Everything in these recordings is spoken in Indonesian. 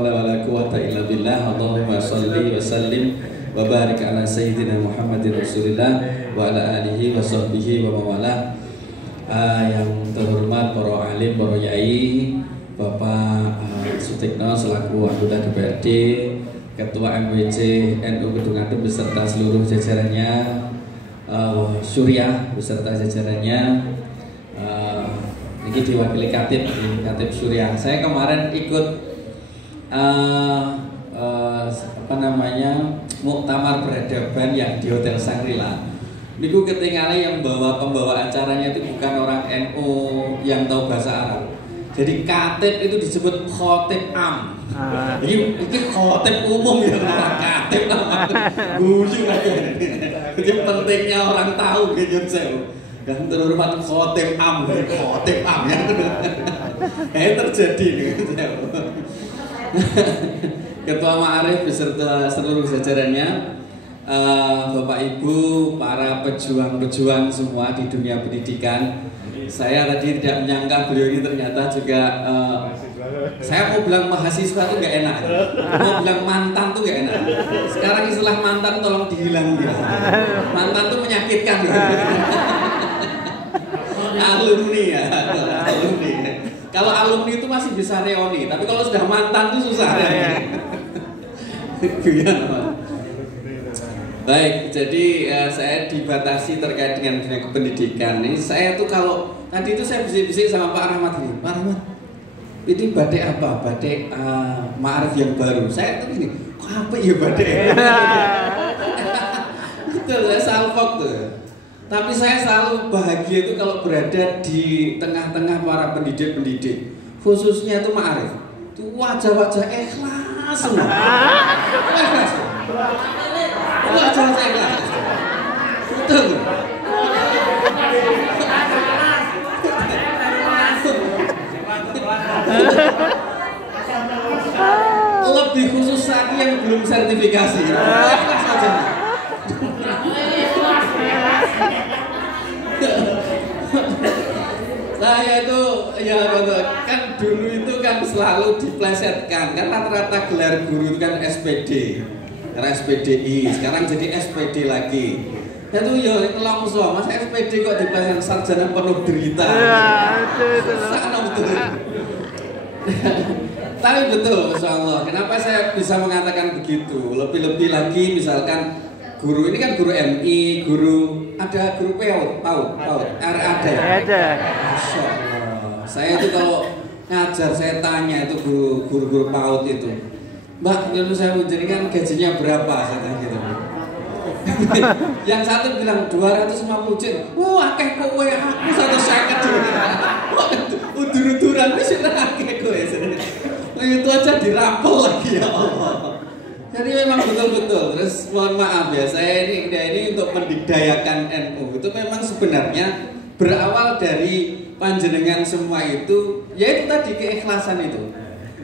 haula wala quwata illa billah. Allahumma shalli wa sallim wa barik ala sayyidina Muhammadin Rasulillah wa ala alihi wa sahbihi wa mawalah. Yang terhormat para alim, para yai, Bapak Sutikno selaku anggota DPRD, Ketua MWC NU Kedung Adem beserta seluruh jajarannya, Syuriah beserta jajarannya, ini diwakili Katib Syuriah. Saya kemarin ikut muktamar peradaban yang di Hotel Shangri-La. Niku ketinggalan yang pembawa acaranya itu bukan orang NU yang tahu bahasa Arab. Jadi katib itu disebut khotib am. Ini khotib umum ya, katib namanya. Guyu aja. Jadi pentingnya orang tahu gitu saya. Dan terhormat khotib am ya. Terjadi gitu. Ketua Ma'arif beserta seluruh jajarannya, Bapak Ibu, para pejuang-pejuang semua di dunia pendidikan. Saya tadi tidak menyangka beliau ini ternyata juga saya mau bilang mahasiswa tuh gak enak, mau bilang mantan tuh gak enak. Sekarang istilah mantan tolong dihilangkan. Mantan tuh menyakitkan. Alumni ya, alumni. Kalau alumni itu masih bisa reuni, tapi kalau sudah mantan tuh susah. Baik, jadi saya dibatasi terkait dengan dunia kependidikan. Ini saya tuh kalau tadi itu saya bisik-bisik sama Pak Rahmat ini, Pak Rahmat, ini badai apa? Badai Ma'arif yang baru. Saya tuh gini, kok apa ya badai? Betul, saya salfok tuh. Tapi saya selalu bahagia itu kalau berada di tengah-tengah para pendidik-pendidik, khususnya itu Ma'arif. Itu wajah-wajah ikhlas semua. Ikhlas. Wajah-wajah ikhlas. Betul. Lebih khusus lagi yang belum sertifikasi. Ikhlas wajahnya. Saya itu ya kan dulu itu kan selalu diplesetkan kan rata-rata gelar guru itu kan SPD, SPDI, sekarang jadi SPD lagi. Itu ya kelongso, masa SPD kok dipleset sarjana penuh derita. Sana betul. Tapi betul, insyaallah. Kenapa saya bisa mengatakan begitu? Lebih-lebih lagi misalkan guru ini kan guru MI, ada guru PAUD, ada ya? Ada. Masya Allah. Saya itu kalau ngajar saya tanya itu guru PAUD itu, Mbak, dulu saya menjadi kan gajinya berapa? Saya tanya gitu. Yang satu bilang 250 juta. Wah, akeh kowe aku 150 juta. Udur-uduran wis akeh kowe. Itu aja dirampel lagi ya Allah. Jadi memang betul-betul. Terus mohon maaf ya, saya ini untuk mendikdayakan NU itu memang sebenarnya berawal dari panjenengan semua itu, yaitu tadi keikhlasan itu.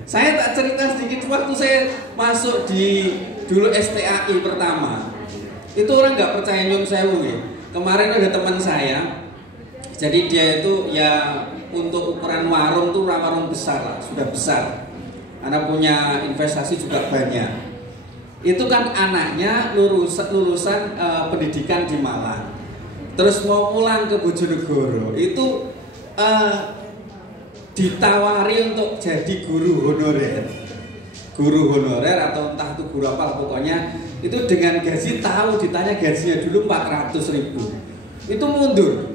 Saya tak cerita sedikit waktu saya masuk di dulu STAI pertama. Itu orang nggak percaya nyun sewu ya. Kemarin ada teman saya, jadi dia itu ya untuk ukuran warung tuh warung besar lah, sudah besar. Karena punya investasi juga banyak. Itu kan anaknya lulusan pendidikan di Malang, terus mau pulang ke Bojonegoro itu ditawari untuk jadi guru honorer atau entah itu guru apa, pokoknya itu dengan gaji, tahu ditanya gajinya dulu 400.000, itu mundur,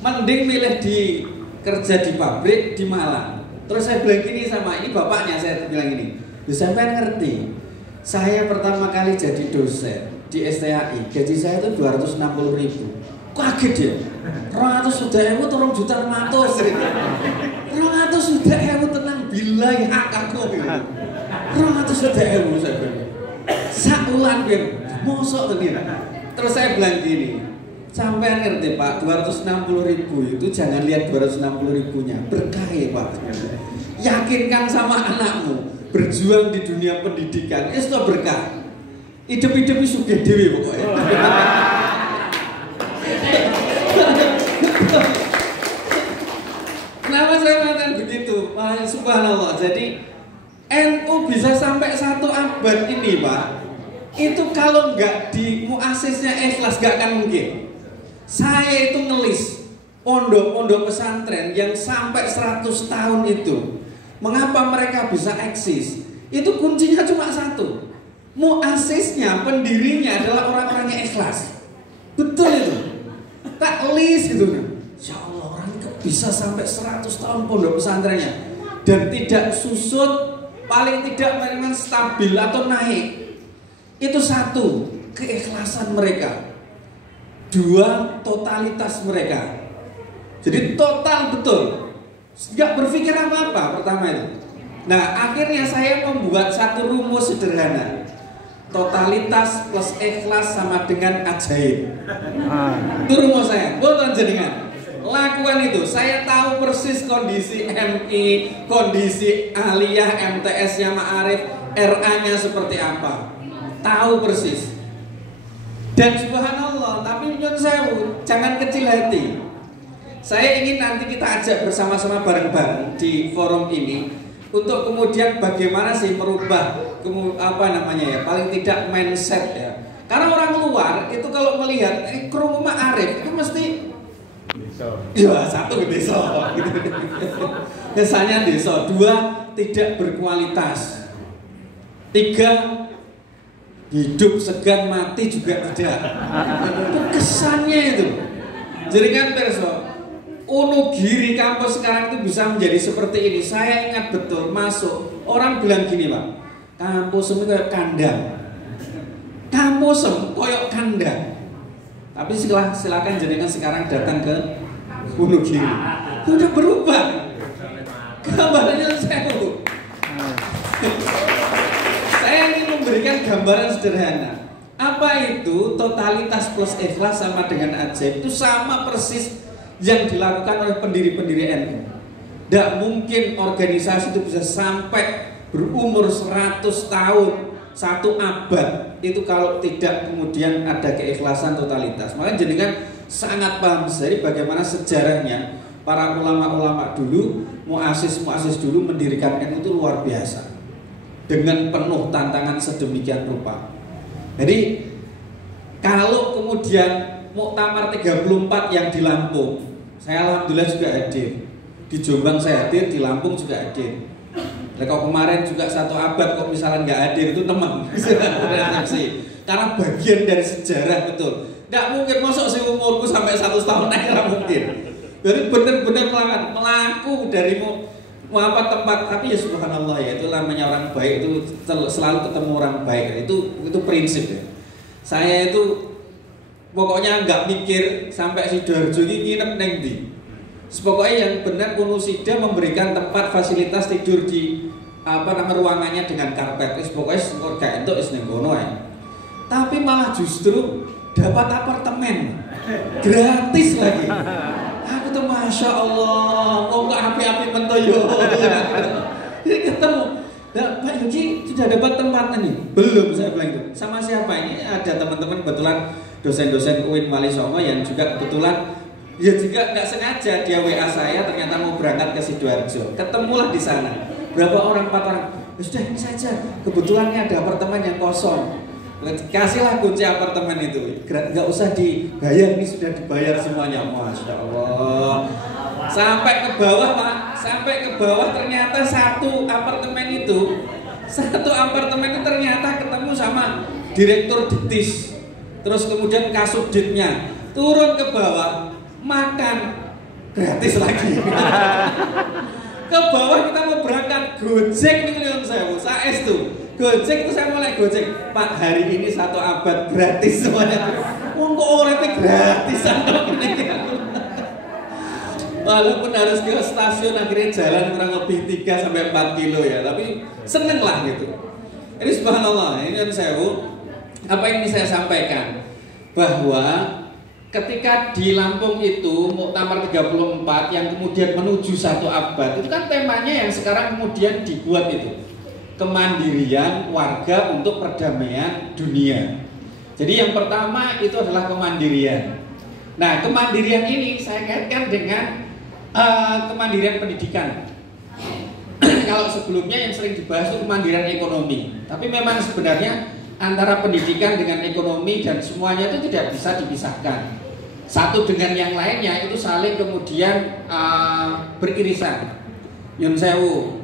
mending milih di kerja di pabrik di Malang. Terus saya bilang gini sama ini bapaknya, saya bilang gini, sampai ngerti, saya pertama kali jadi dosen di STAI, gaji saya itu 260.000. Kaget dia. 200.000 turun juta 100. 200.000 tenang billahi aku. 200.000 saya bilang. Sakulan bir, mosok tenan. Terus saya bilang gini, sampai ngerti Pak, 260.000 itu jangan lihat 260.000-nya, berkah ya Pak. Yakinkan sama anakmu, berjuang di dunia pendidikan, itu berkah. Hidup-hidup sugih dewi pokoknya. Kenapa saya mengatakan begitu? Subhanallah. Jadi NU bisa sampai 1 abad ini Pak, itu kalau nggak di muasisnya ikhlas nggak akan mungkin. Saya itu ngelis pondok-pondok pesantren yang sampai 100 tahun itu, mengapa mereka bisa eksis? Itu kuncinya cuma satu, muasisnya, pendirinya adalah orang-orangnya ikhlas. Betul itu, tak list gitu kan. Ya Allah, orang kok bisa sampai 100 tahun pondok pesantrennya dan tidak susut, paling tidak memang stabil atau naik. Itu satu, keikhlasan mereka. 2, totalitas mereka. Jadi total betul, nggak berpikir apa-apa pertama itu. Nah akhirnya saya membuat satu rumus sederhana, totalitas plus ikhlas sama dengan ajaib. Itu rumus saya, bukan jenengan. Lakukan itu. Saya tahu persis kondisi MI, kondisi aliyah, MTS-nya Ma'arif, RA-nya seperti apa. Tahu persis. Dan subhanallah, tapi nyun sewu, jangan kecil hati. Saya ingin nanti kita ajak bersama-sama bareng-bareng di forum ini untuk kemudian bagaimana sih merubah paling tidak mindset ya. Karena orang luar itu kalau melihat krungu Ma'arif itu mesti ya satu desa gitu. Kesannya desa, 2 tidak berkualitas, 3 hidup segan mati juga tidak. Itu kesannya itu. Jadi kan perso, Wonogiri kampus sekarang itu bisa menjadi seperti ini. Saya ingat betul masuk, orang bilang gini Pak, kampus ini kayak kandang. Kampus koyok kandang. Tapi silakan jenengan sekarang datang ke Wonogiri. Udah berubah. Gambarnya saya ingin memberikan gambaran sederhana. Apa itu totalitas plus ikhlas sama dengan ajaib? Itu sama persis yang dilakukan oleh pendiri-pendiri NU. Tidak mungkin organisasi itu bisa sampai berumur 100 tahun, 1 abad itu kalau tidak kemudian ada keikhlasan totalitas. Makanya jenengan sangat paham sekali bagaimana sejarahnya para ulama-ulama dulu, muasis-muasis dulu mendirikan NU itu luar biasa. Dengan penuh tantangan sedemikian rupa. Jadi kalau kemudian Muktamar 34 yang di Lampung, saya alhamdulillah juga hadir. Di Jombang saya hadir, di Lampung juga hadir. Kalau kemarin juga 1 abad kok misalnya nggak hadir itu teman. Karena bagian dari sejarah betul. Nggak mungkin masuk umurku sampai 100 tahun aja mungkin. Jadi benar-benar melaku dari tempat, tapi ya subhanallah ya, itu namanya orang baik itu selalu ketemu orang baik, itu prinsip ya. Saya itu pokoknya nggak mikir sampai Sidoarjo ini nginep neng di. Pokoknya yang benar Unusida memberikan tempat fasilitas tidur di ruangannya dengan karpet. Pokoknya surga itu nenggono ya. Tapi malah justru dapat apartemen gratis lagi. Aku tuh masya Allah, kok nggak api-api mentoyo. Ini ketemu, nah, Pak Yuki sudah dapat tempat nih? Belum, saya bilang itu. Sama siapa ini? Ada teman-teman kebetulan dosen-dosen UIN Walisongo yang juga kebetulan ya juga nggak sengaja dia WA saya ternyata mau berangkat ke Sidoarjo. Ketemulah di sana. Berapa orang? 4 orang. Ya sudah ini saja. Kebetulan ini ada apartemen yang kosong. Kasihlah kunci apartemen itu, nggak usah dibayar, ini sudah dibayar semuanya. Masya Allah. Sampai ke bawah Pak, sampai ke bawah ternyata satu apartemen itu ternyata ketemu sama direktur Ditis, terus kemudian kasubditnya, turun ke bawah makan gratis lagi. Ke bawah kita mau berangkat Gojek nih Leon saya tuh. Gojek itu saya mulai Gojek, Pak hari ini 1 abad gratis semuanya. Kok orangnya gratisan dong ini. Walaupun harus ke stasiun akhirnya jalan kurang lebih 3-4 kilo ya, tapi seneng lah gitu. Ini subhanallah, ini kan apa yang ingin saya sampaikan bahwa ketika di Lampung itu Muktamar 34 yang kemudian menuju 1 abad itu kan temanya yang sekarang kemudian dibuat itu kemandirian warga untuk perdamaian dunia. Jadi yang pertama itu adalah kemandirian. Nah kemandirian ini saya kaitkan dengan kemandirian pendidikan. kalau sebelumnya yang sering dibahas itu kemandirian ekonomi. Tapi memang sebenarnya antara pendidikan dengan ekonomi dan semuanya itu tidak bisa dipisahkan. Satu dengan yang lainnya itu saling kemudian beririsan. Yun sewu.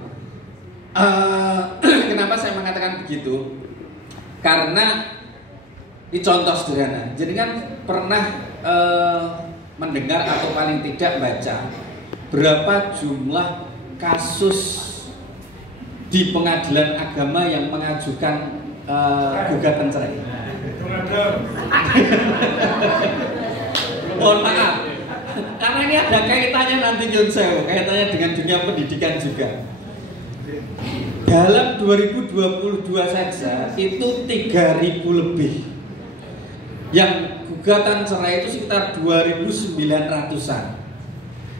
Kenapa saya mengatakan begitu? Karena ini contoh sederhana. Jadi kan pernah mendengar atau paling tidak baca berapa jumlah kasus di pengadilan agama yang mengajukan gugatan cerai. Mohon maaf, karena ini ada kaitannya nanti kaitannya dengan dunia pendidikan juga. Dalam 2022 saja itu 3.000 lebih. Yang gugatan cerai itu sekitar 2.900-an.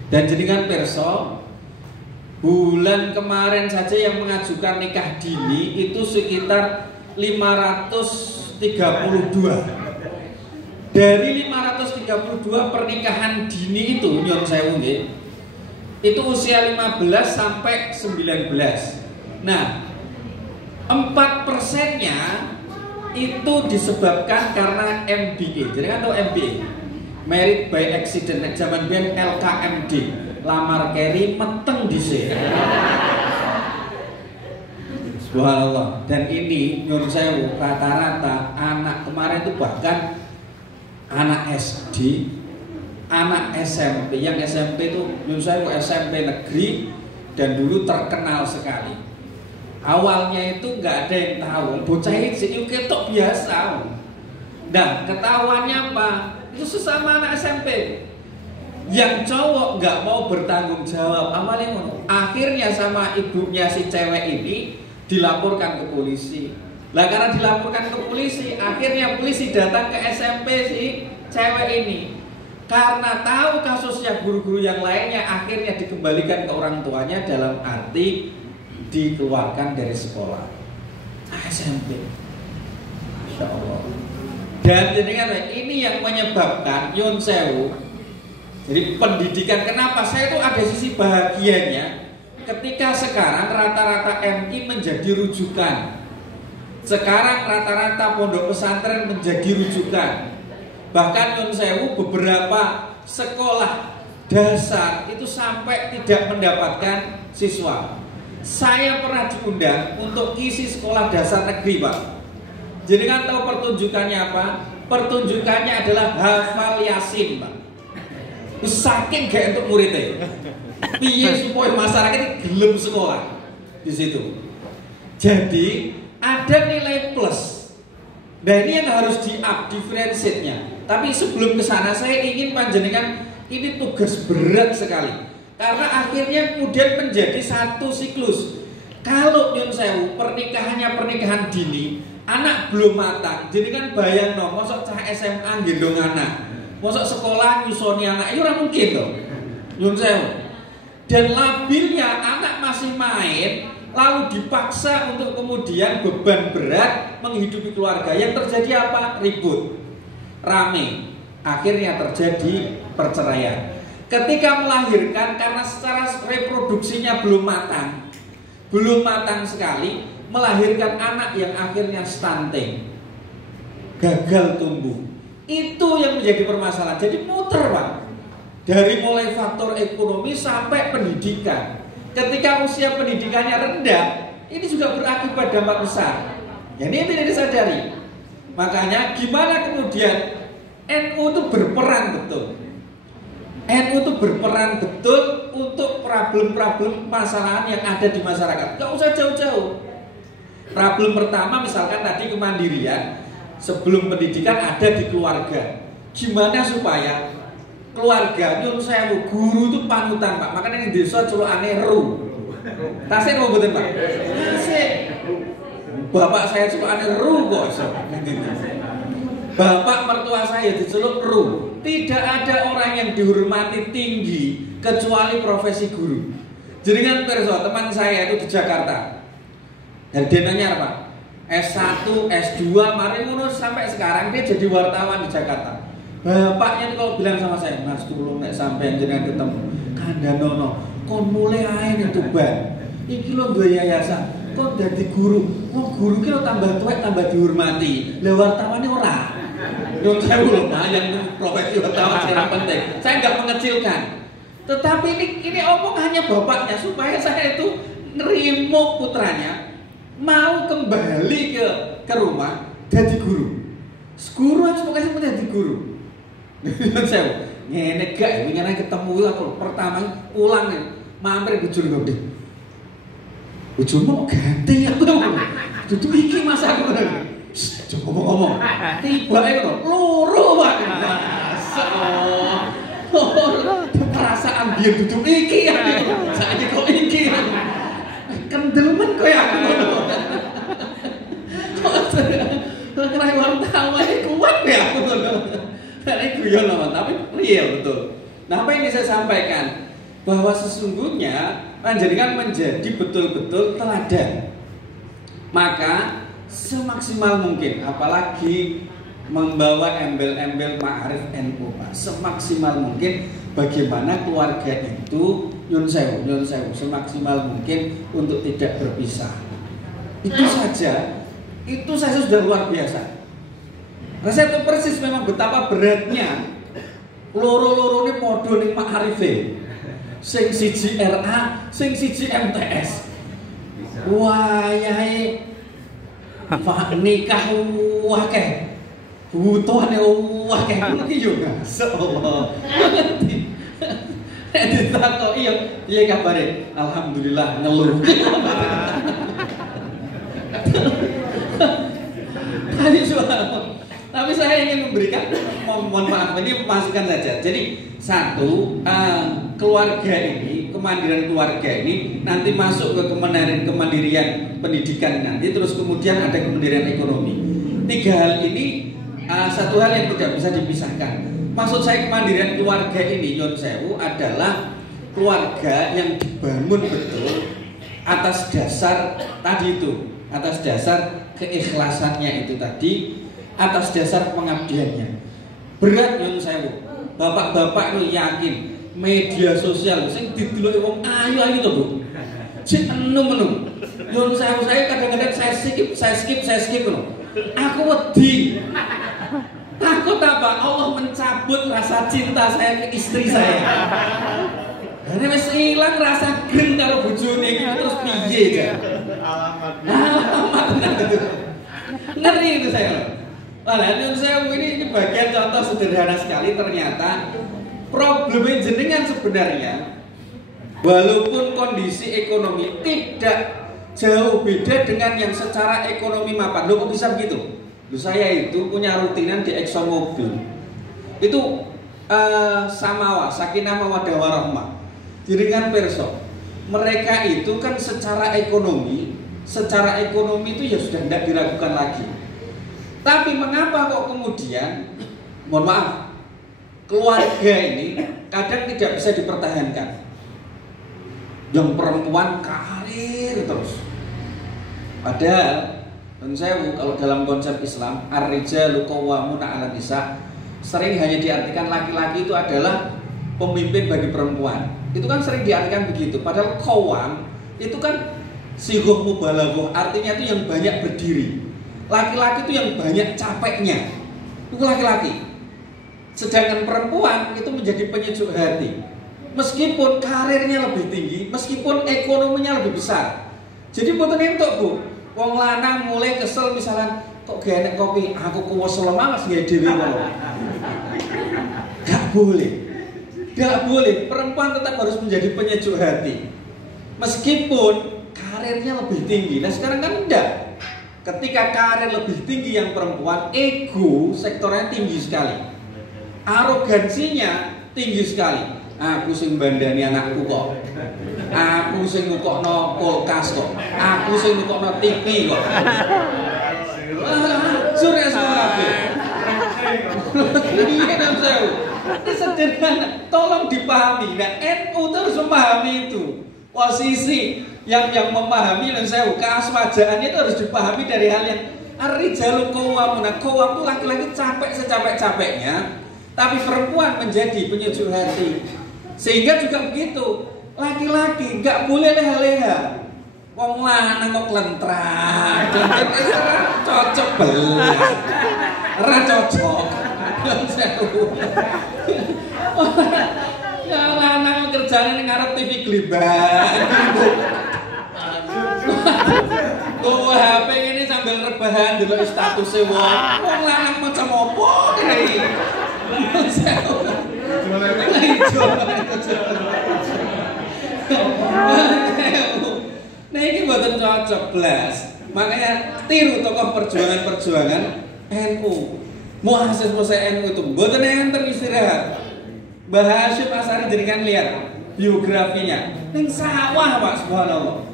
Dan jenengan perso, bulan kemarin saja yang mengajukan nikah dini itu sekitar 532. Dari 532 pernikahan dini itu nyon sewu nggih, itu usia 15 sampai 19. Nah, 4%-nya itu disebabkan karena MBA. Jadi kan tahu MBA, Married by Accident, zaman biyen LKMD, lamar keri meteng dhisik. Subhanallah. Dan ini nyuruh saya rata-rata anak kemarin itu bahkan anak SD, anak SMP. Yang SMP itu nyuruh saya SMP negeri dan dulu terkenal sekali. Awalnya itu nggak ada yang tahu, bocah itu ketok biasa. Nah, ketahuannya apa? Itu sesama anak SMP. Yang cowok nggak mau bertanggung jawab, akhirnya sama ibunya si cewek ini dilaporkan ke polisi. Lah karena dilaporkan ke polisi, akhirnya polisi datang ke SMP si cewek ini. Karena tahu kasusnya guru-guru yang lainnya, akhirnya dikembalikan ke orang tuanya dalam arti dikeluarkan dari sekolah. SMP. Masya Allah. Dan jadi ini yang menyebabkan Yun Sewu. Jadi pendidikan, kenapa saya itu ada sisi bahagianya ketika sekarang rata-rata MI menjadi rujukan. Sekarang rata-rata pondok pesantren menjadi rujukan. Bahkan Yun Sewu beberapa sekolah dasar itu sampai tidak mendapatkan siswa. Saya pernah diundang untuk isi sekolah dasar negeri, Pak. Jadi kan tahu pertunjukannya apa? Pertunjukannya adalah hafal Yasin, Pak. Saking gak untuk muridnya. Piye supaya masyarakat ini gelem sekolah di situ. Jadi ada nilai plus. Nah ini yang harus di-up differentiate-nya. Tapi sebelum ke sana saya ingin panjenengan, ini tugas berat sekali. Karena akhirnya kemudian menjadi satu siklus. Kalau Yun Sewu pernikahannya pernikahan dini, anak belum matang, jadi kan bayang no, mosok cah SMA gendong anak, mosok sekolah nyusoni anak, itu orang mungkin loh Yun Sewu. Dan labilnya anak masih main, lalu dipaksa untuk kemudian beban berat menghidupi keluarga. Yang terjadi apa? Ribut, rame, akhirnya terjadi perceraian. Ketika melahirkan, karena secara reproduksinya belum matang sekali, melahirkan anak yang akhirnya stunting, gagal tumbuh. Itu yang menjadi permasalahan. Jadi muter, Pak. Dari mulai faktor ekonomi sampai pendidikan. Ketika usia pendidikannya rendah, ini juga berakibat dampak besar. Ya, ini tidak disadari. Makanya gimana kemudian NU itu berperan betul. NU itu berperan betul untuk problem-problem permasalahan yang ada di masyarakat. Gak usah jauh-jauh. Problem pertama misalkan tadi kemandirian, sebelum pendidikan ada di keluarga. Gimana supaya keluarga Yun Sewu guru itu panutan, Pak. Makanya di desa celukane ru. Tasik mau betul, Pak? Tasik. Bapak saya celukane ru kok. Bapak mertua saya diceluk ru. Tidak ada orang yang dihormati tinggi kecuali profesi guru. Jadi kan perso, teman saya itu di Jakarta. Dan dia nanya apa? S1, S2, mari ngono sampai sekarang dia jadi wartawan di Jakarta. Bapaknya itu kalau bilang sama saya, Mas tulung nek sampean jenengan ketemu Kandhanono, kon mulai ae ning Tuban. iki lo duwe yayasan, kok dadi guru. Wong guru ki lo tambah tuwek tambah dihormati. Lah wartawane ora. Nyun sewu lho, yang profesi wartawan sangat penting. Saya enggak mengecilkan. Tetapi ini omongannya bapaknya supaya saya itu nerimo putranya mau kembali ke rumah jadi guru. Guru harus kasih menjadi guru. Saya ngene gak wingi ketemu aku pertama pulang mampir bujur kok deh. Bojomu ganti aku. Dudu iki Mas aku. Coba ngomong. Tibake kok loro Pak. Perasaan biar duduk iki ya. Saiki kok iki. Kendelmen koyo aku ngono. Kira wartawan kuat ya aku ngono. Ini guyon loh, tapi real betul. Nah, apa yang saya sampaikan bahwa sesungguhnya panjenengan menjadi betul-betul teladan. Maka semaksimal mungkin, apalagi membawa embel-embel ma'arif NU, semaksimal mungkin bagaimana keluarga itu nyun sewu, semaksimal mungkin untuk tidak berpisah. Itu saja sudah luar biasa. Saya tahu persis memang betapa beratnya loro-loro ini podo ning ma'arife. Sing siji RA, sing siji MTS. Wayahe Pak nikah akeh. Butuhane akeh iki yo masyaallah. Ditakoki yo piye kabare? Alhamdulillah ngeluh. Tapi saya ingin memberikan, mohon maaf ini masukan saja. Jadi satu, keluarga ini, kemandirian keluarga ini nanti masuk ke kemandirian pendidikan nanti, terus kemudian ada kemandirian ekonomi. Tiga hal ini satu hal yang tidak bisa dipisahkan. Maksud saya kemandirian keluarga ini nyun sewu adalah keluarga yang dibangun betul atas dasar tadi itu, atas dasar keikhlasannya itu tadi, atas dasar pengabdiannya. Berat nyun sewu. Bapak-bapak itu yakin media sosial sing dideloki wong ayu-ayu to, Bu. Sing enum-enum. Nyun sewu saya kadang-kadang saya skip loh. Aku wedi. Takut apa? Allah mencabut rasa cinta saya ke istri saya. Karena wis ilang rasa geng karo bojone iki terus piye ya? Alamat. Ngeri itu saya. Nyun sewu ini bagian contoh sederhana sekali. Ternyata problemnya jenengan sebenarnya walaupun kondisi ekonomi tidak jauh beda dengan yang secara ekonomi mapan. Loh kok bisa begitu? Loh saya itu punya rutinan di Exxon Mobil. Itu samawa, sakinah mawaddah warahmah. Jenengan perso. Mereka itu kan secara ekonomi itu ya sudah tidak diragukan lagi. Tapi mengapa kok kemudian, mohon maaf, keluarga ini kadang tidak bisa dipertahankan. Yang perempuan karir terus. Padahal, saya kalau dalam konsep Islam, ar-rijalu qawwamuna 'alan nisa, sering hanya diartikan laki-laki itu adalah pemimpin bagi perempuan. Itu kan sering diartikan begitu. Padahal qawwam itu kan sighah mubalaghah, artinya itu yang banyak berdiri. Laki-laki itu yang banyak capeknya. Itu laki-laki. Sedangkan perempuan itu menjadi penyejuk hati. Meskipun karirnya lebih tinggi, meskipun ekonominya lebih besar. Jadi mboten entuk, Bu. Wong lanang mulai kesel misalnya kok gak enak kopi, aku kuwesel mas gawe dhewe ngono. Gak boleh. Gak boleh. Perempuan tetap harus menjadi penyejuk hati. Meskipun karirnya lebih tinggi. Nah, sekarang kan enggak. Ketika karir lebih tinggi yang perempuan, ego sektornya tinggi sekali. Arogansinya tinggi sekali. Aku sing bandani anakku kok. Aku sing ngukokno kulkas kok. Aku sing ngukokno TV kok. Hancur ya semua kabeh. Iya dan saya. Ini sederhana. Tolong dipahami. Nah, NU terus memahami itu. Posisi yang memahami dan saya keaswajaannya itu harus dipahami dari hal yang ar-rijalu qawwamuna. Qawwam itu laki-laki capek secapek-capeknya, tapi perempuan menjadi penyejuk hati. Sehingga juga begitu, laki-laki nggak boleh leha-leha. Wong lanang kok klentrak. Cocok belas. Ora cocok. Ya lanang kerjane ning ngarep TV glibang. Oh, HP ini sambil rebahan delok statuse wong. Wong lanang macam opo iki? Nah ini buatan cocok belas. Makanya tiru tokoh perjuangan-perjuangan NU. Muassis NU itu buatan enten istirahat. Mbah Hasyim Asy'ari jenengan lihat biografinya. Ning sawah Pak, subhanallah.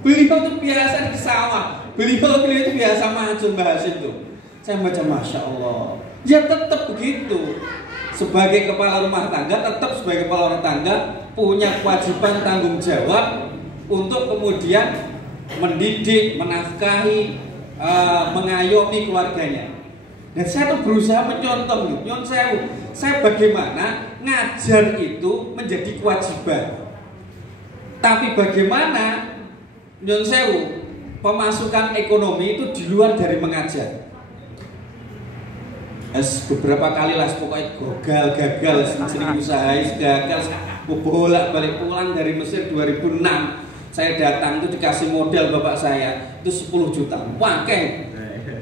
Beliau itu biasa di sawah. Beliau itu biasa maju Mbah Hasyim itu. Saya baca Masya Allah. Ya tetap begitu. Sebagai kepala rumah tangga, tetap sebagai kepala rumah tangga punya kewajiban tanggung jawab untuk kemudian mendidik, menafkahi, mengayomi keluarganya. Dan saya tuh berusaha mencontoh, nyon saya bagaimana ngajar itu menjadi kewajiban. Tapi bagaimana nyon sewu pemasukan ekonomi itu di luar dari mengajar. Beberapa kali lah pokoknya gagal sering usaha gagal, bolak-balik pulang dari Mesir 2006. Saya datang itu dikasih modal bapak saya itu 10 juta. Pakai.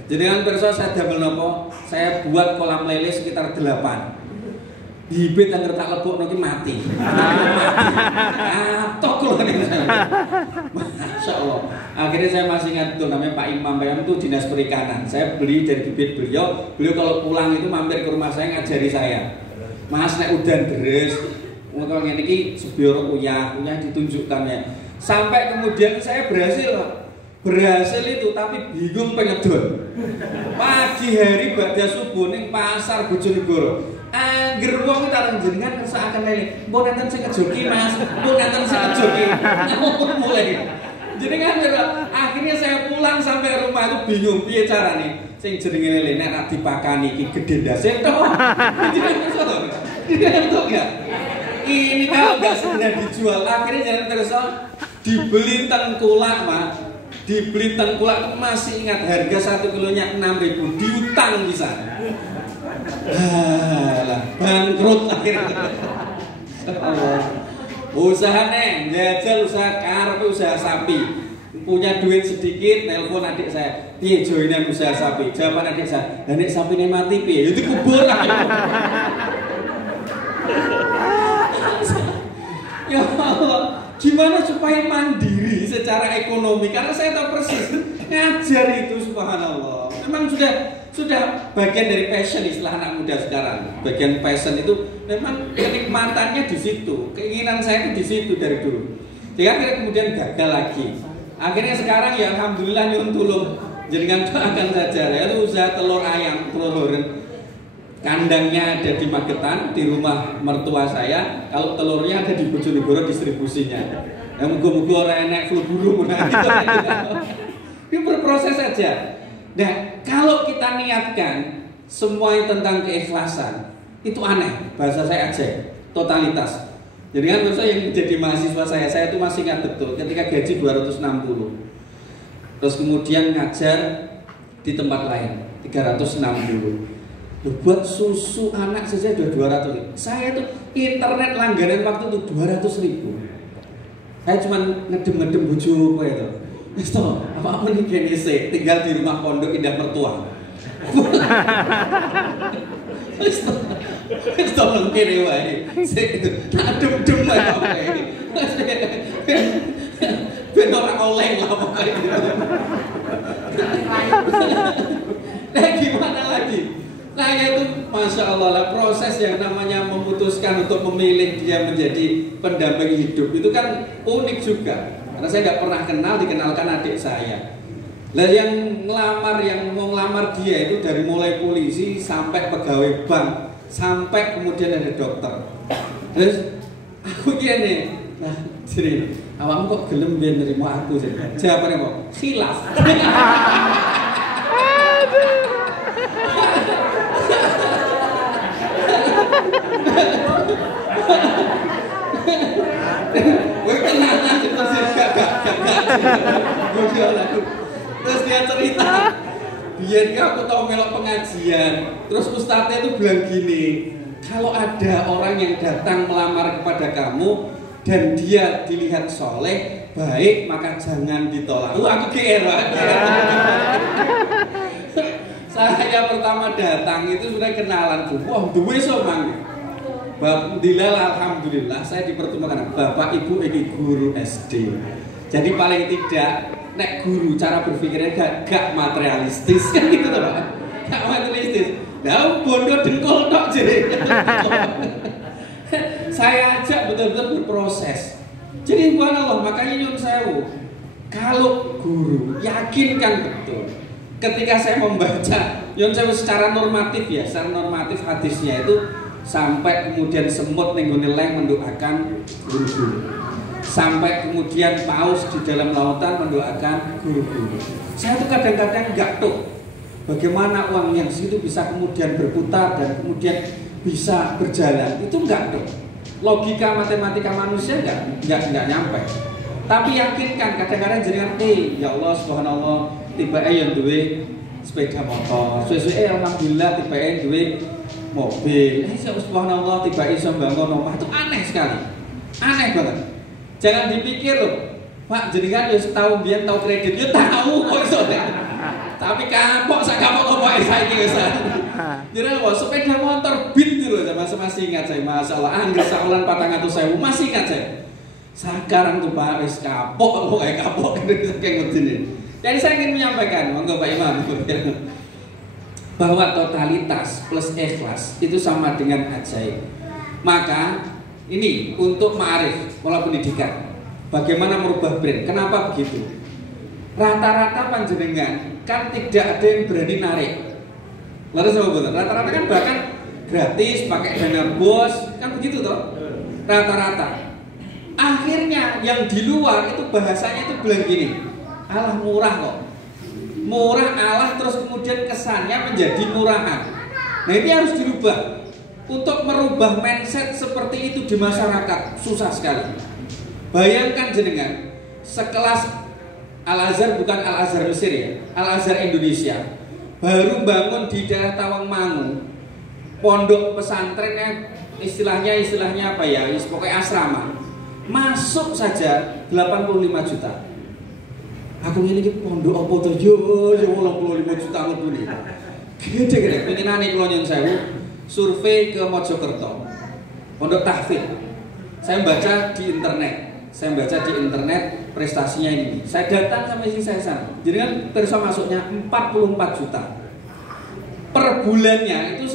Jadi kan perso saya damel nopo, saya buat kolam lele sekitar 8. Bibit yang tak lebok nanti mati. Atok loh nih saya. Masya Allah. Akhirnya saya masih ingat tuh namanya Pak Imam. Pak Imam itu dinas perikanan. Saya beli dari bibit beliau. Beliau kalau pulang itu mampir ke rumah saya ngajari saya. Mas nek udan deres. Kalau ini sebioro uyah ditunjukkan ya. Sampai kemudian saya berhasil itu tapi bingung pengedon. Pagi hari badhe subuh ning pasar Bojonegoro. Angger wong tareng jenengan kersakaken lele. Mbok nenten sing kejoki Mas, mbok nenten sing kejoki. Mulai. Jenengan akhirnya saya pulang sampai rumah itu bingung piye carane sing jenenge lele nek ra dipakani iki gedhe ndase to. Itu enggak. Ini kalau enggak segera dijual akhirnya jangan terus dibeli tengkulak Mas. Dibeli tengkulak masih ingat harga 1 kilonya 6.000 diutang bisa. Lah bangkrut akhirnya. Usaha neng jajal usaha karep usaha sapi. Punya duit sedikit nelpon adik saya. Piye joinan usaha sapi? Jawaban adik saya, "Lah nek sapine mati piye?" Ya dikubur lah. Ya Allah. Gimana supaya mandiri secara ekonomi? Karena saya tahu persis ngajar itu subhanallah. Memang sudah bagian dari passion istilah anak muda sekarang. Bagian passion itu memang kenikmatannya di situ. Keinginan saya itu di situ dari dulu. Jadi akhirnya kemudian gagal lagi. Akhirnya sekarang ya alhamdulillah nyun tulung. Jenengan doakan saja ya itu usaha telur ayam, telur horeng. Kandangnya ada di Magetan, di rumah mertua saya. Kalau telurnya ada di Bojonegoro distribusinya. Yang mugo-mugo orang enak flu burung. Ini berproses saja. Nah, kalau kita niatkan semua yang tentang keikhlasan, itu aneh. Bahasa saya aja, totalitas. Jadi kan maksudnya yang menjadi mahasiswa saya itu masih ingat betul. Ketika gaji 260, terus kemudian ngajar di tempat lain 360. Buat susu anak saja udah 200. Saya tuh internet langganan waktu itu 200.000. Saya cuma ngedem-ngedem bojoku itu. Wis to, apa menikah sih tinggal di rumah pondok indah mertua. Wis to mengkene wae. Sik adem-dem ae oke. Ben ora oleh lah pokoknya. Nah gimana lagi? Saya itu Masya Allah lah proses yang namanya memutuskan untuk memilih dia menjadi pendamping hidup itu kan unik juga. Karena saya nggak pernah kenal, dikenalkan adik saya. Lah yang mau ngelamar dia itu dari mulai polisi sampai pegawai bank sampai kemudian ada dokter. Terus aku gini, nah jadi awakmu kok gelem ben nerima aku sih? Jawabannya kok khilaf. Woi tenang aja terus gak Terus dia cerita, biar aku tahu melok pengajian. Terus ustadznya itu bilang gini, kalau ada orang yang datang melamar kepada kamu dan dia dilihat soleh, baik, maka jangan ditolak. Aku GR. Saya pertama datang itu sudah kenalan tuh. Wah, duwe somang. Alhamdulillah saya dipertemukan Bapak Ibu ini guru SD. Jadi paling tidak nek guru cara berpikirnya gak materialistis kan gitu loh Pak. Gak materialistis. Lah bondo dengkul tok jadi. Saya ajak betul-betul berproses. Jadi subhanallah, makanya nyuwun sewu. Kalau guru yakinkan betul. Ketika saya membaca nyuwun sewu secara normatif ya, secara normatif hadisnya itu sampai kemudian semut ning nggone leng mendoakan guru-guru. Sampai kemudian paus di dalam lautan mendoakan guru-guru. Saya tuh kadang-kadang enggak tuh bagaimana uang yang segitu bisa kemudian berputar dan kemudian bisa berjalan. Itu enggak tuh. Logika matematika manusia enggak nyampe. Tapi yakinkan kadang-kadang jenengan ya Allah subhanallah tiba-tiba yang duwe sepeda motor. Suwe-suwe alhamdulillah tiba-tiba duwe mobil. Subhanallah tiba iso bangun omah itu aneh sekali. Aneh banget. Jangan dipikir loh, Pak jenengan ya setahun biyen tahu kredit, ya tahu kok iso. Tapi kapok sak kapok opo saiki wis. Jadi apa sepeda motor bin itu loh masih ingat saya masalah angger saulan 400.000 masih ingat saya. Sekarang tuh Pak wis kapok saking medine. Jadi saya ingin menyampaikan, monggo Pak Imam bahwa totalitas plus ikhlas itu sama dengan ajaib. Maka ini untuk ma'arif, pola pendidikan. Bagaimana merubah brand? Kenapa begitu? Rata-rata panjenengan kan tidak ada yang berani narik. Lalu sama betul. Rata-rata kan bahkan gratis, pakai dana bos, kan begitu toh? Rata-rata. Akhirnya yang di luar itu bahasanya itu bilang gini, alah murah kok. Murah Allah terus kemudian kesannya menjadi murahan. Nah ini harus dirubah. Untuk merubah mindset seperti itu di masyarakat susah sekali. Bayangkan jenengan sekelas Al-Azhar, bukan Al-Azhar Mesir ya, Al-Azhar Indonesia, baru bangun di daerah Tawangmangu, pondok pesantrennya istilahnya apa ya, pokoknya asrama, masuk saja 85 juta. Aku ini pondok apa tuh yo 85 juta lebih nih. Gede-gede pengenane kula nyun sewu survei ke Mojokerto. Pondok tahfidz. Saya baca di internet prestasinya ini. Saya datang sampai sini saya sana. Jadi kan perso masuknya 44 juta. Per bulannya itu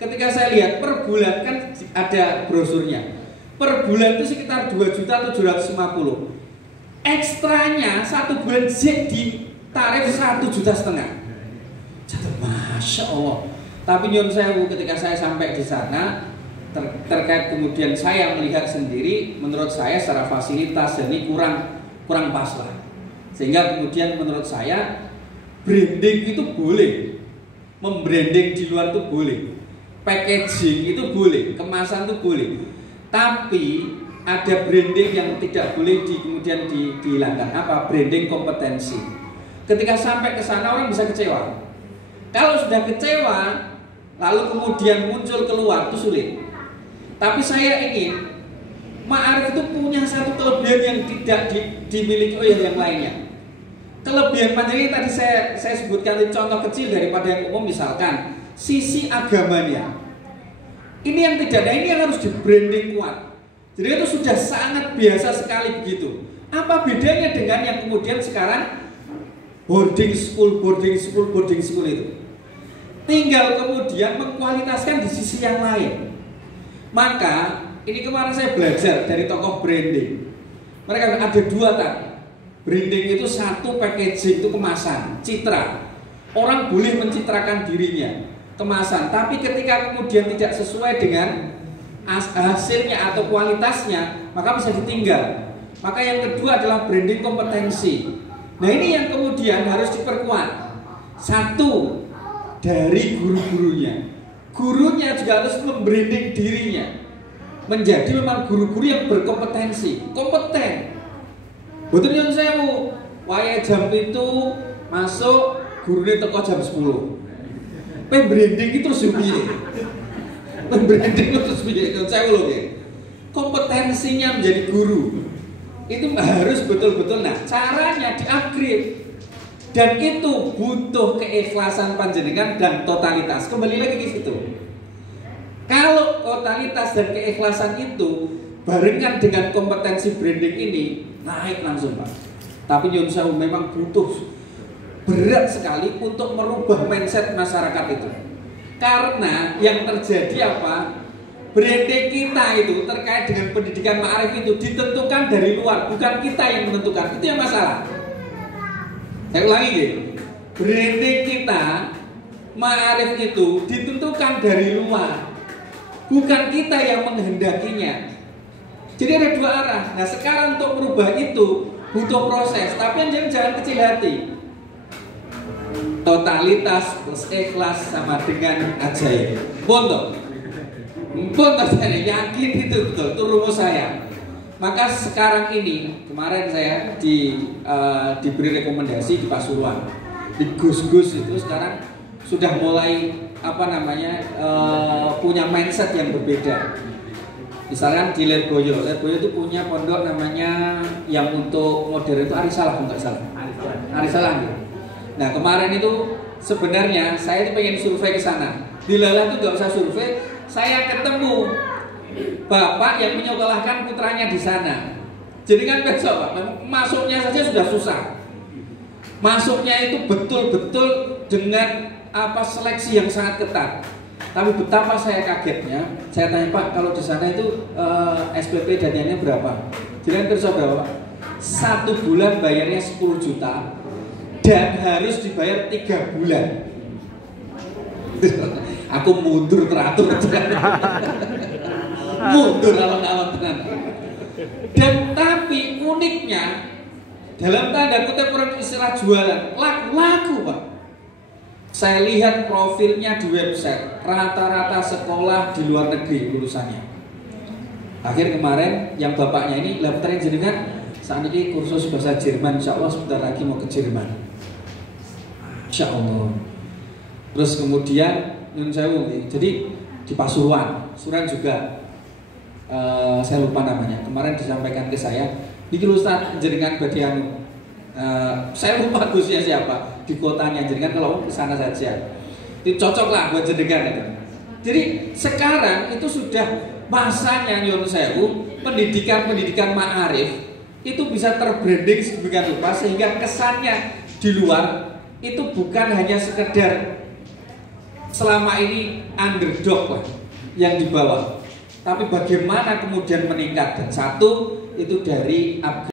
ketika saya lihat per bulan kan ada brosurnya. Per bulan itu sekitar 2.750.000. Ekstranya satu bulan di tarif 1,5 juta. Masya Allah. Tapi nyun sewu ketika saya sampai di sana terkait kemudian saya melihat sendiri, menurut saya secara fasilitas ini kurang pas lah. Sehingga kemudian menurut saya branding itu boleh, membranding di luar itu boleh, packaging itu boleh, kemasan itu boleh. Tapi ada branding yang tidak boleh kemudian dihilangkan. Apa? Branding kompetensi. Ketika sampai ke sana orang bisa kecewa. Kalau sudah kecewa, lalu kemudian muncul keluar itu sulit. Tapi saya ingin ma'arif itu punya satu kelebihan yang tidak dimiliki oleh yang lainnya. Kelebihan panjangnya tadi saya sebutkan contoh kecil daripada yang umum, misalkan sisi agamanya. Ini yang tidak ada, ini yang harus di branding kuat. Jadi itu sudah sangat biasa sekali begitu. Apa bedanya dengan yang kemudian sekarang boarding school itu? Tinggal kemudian mengkualitaskan di sisi yang lain. Maka ini kemarin saya belajar dari tokoh branding. Mereka ada dua tadi. Branding itu satu, packaging itu kemasan, citra. Orang boleh mencitrakan dirinya, kemasan. Tapi ketika kemudian tidak sesuai dengan hasilnya atau kualitasnya, maka bisa ditinggal. Maka yang kedua adalah branding kompetensi. Nah ini yang kemudian harus diperkuat. Satu, dari guru-gurunya. Gurunya juga harus membranding dirinya menjadi memang guru-guru yang berkompetensi, kompeten. Mboten nyuwun sewu, wayahe jam 7 masuk, gurune teko jam 10. Branding itu terus piye? Branding terus piye? Nyuwun sewu lho nggih. Kompetensinya menjadi guru itu harus betul-betul, nah caranya di-upgrade, dan itu butuh keikhlasan panjenengan dan totalitas. Kembali lagi ke situ. Kalau totalitas dan keikhlasan itu barengan dengan kompetensi branding ini, naik langsung Pak. Tapi nyuwun sewu memang butuh berat sekali untuk merubah mindset masyarakat itu. Karena yang terjadi apa? Branding kita itu terkait dengan pendidikan ma'arif itu ditentukan dari luar, bukan kita yang menentukan. Itu yang masalah. Saya ulangi gitu. Branding kita ma'arif itu ditentukan dari luar, bukan kita yang menghendakinya. Jadi ada dua arah. Nah sekarang untuk merubah itu butuh proses, tapi jangan kecil hati. Totalitas plus ikhlas sama dengan ajaib. Pun saya yakin itu betul, itu rumus saya. Maka sekarang ini, kemarin saya diberi rekomendasi di Pasuruan, di Gus-Gus itu sekarang sudah mulai punya mindset yang berbeda. Misalkan di Lirboyo itu punya pondok namanya yang untuk modern itu Arisalah, enggak salah. Arisalah. Gitu. Nah kemarin itu sebenarnya saya itu pengen survei ke sana. Di Lalah itu nggak usah survei. Saya ketemu bapak yang menyekolahkan putranya di sana. Jadi kan besok Pak, masuknya saja sudah susah. Masuknya itu betul-betul dengan seleksi yang sangat ketat. Tapi betapa saya kagetnya, saya tanya Pak, kalau di sana itu SPP danianya berapa? Jadi kan besok berapa Pak? 1 bulan bayarnya 10 juta dan harus dibayar 3 bulan. Aku mundur teratur. Mundur alon-alon tenan. Dan tapi uniknya dalam tanda kutip istilah jualan laku Pak. Saya lihat profilnya di website, rata-rata sekolah di luar negeri lulusannya. Akhir kemarin yang bapaknya ini daftarin jenengan saat ini kursus bahasa Jerman, insya Allah sebentar lagi mau ke Jerman. Insya Allah. Terus kemudian jadi di Pasuruan juga saya lupa namanya. Kemarin disampaikan ke saya, di Ustaz jenengan Badianu. Saya lupa Gusnya siapa di kotanya jenengan, kalau ke sana saja. Itu cocok lah buat jenengan. Jadi sekarang itu sudah masanya nyuwun sewu, pendidikan ma'arif itu bisa terbranding sedemikian rupa sehingga kesannya di luar itu bukan hanya sekedar selama ini underdog lah yang dibawa, tapi bagaimana kemudian meningkat. Dan satu itu dari upgrade